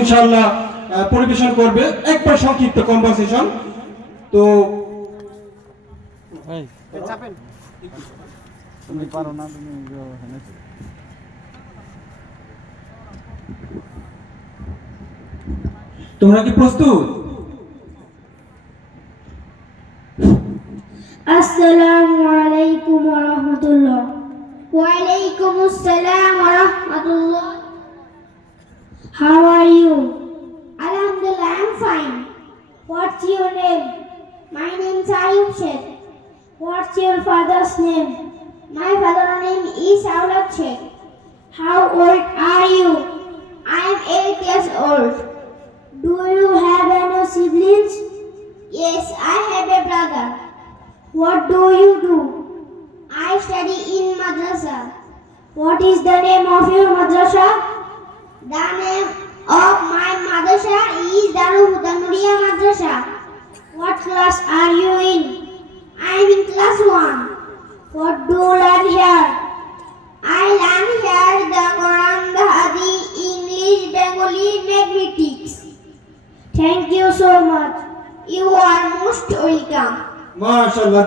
ইনশাআল্লাহ পরিবেশন করবে একবার সংক্ষিপ্ত কম্পোজিশন। তো তুমি পারো না, তুমি তোমরা কি প্রস্তুত? আসসালামু আলাইকুম ওয়া রাহমাতুল্লাহ। ওয়া আলাইকুমুস সালাম ওয়া রাহমাতুল্লাহ। How are you? Alhamdulillah, I'm fine. What's your name? My name is Ayub Sheikh. What's your father's name? My father's name is Aulad Sheikh. How old are you? I am 8 years old. Do you have any siblings? Yes, I have a brother. What do you do? I study in madrasa. What is the name of your madrasa? The name of my madrasa is Darul Huda Nuriya Madrasa. What class are you in? I am in class 1. What do you learn here? I learn here the Quran, the Hadith, English, Bengali, mathematics. Thank you so much. You are most welcome. মাশাআল্লাহ।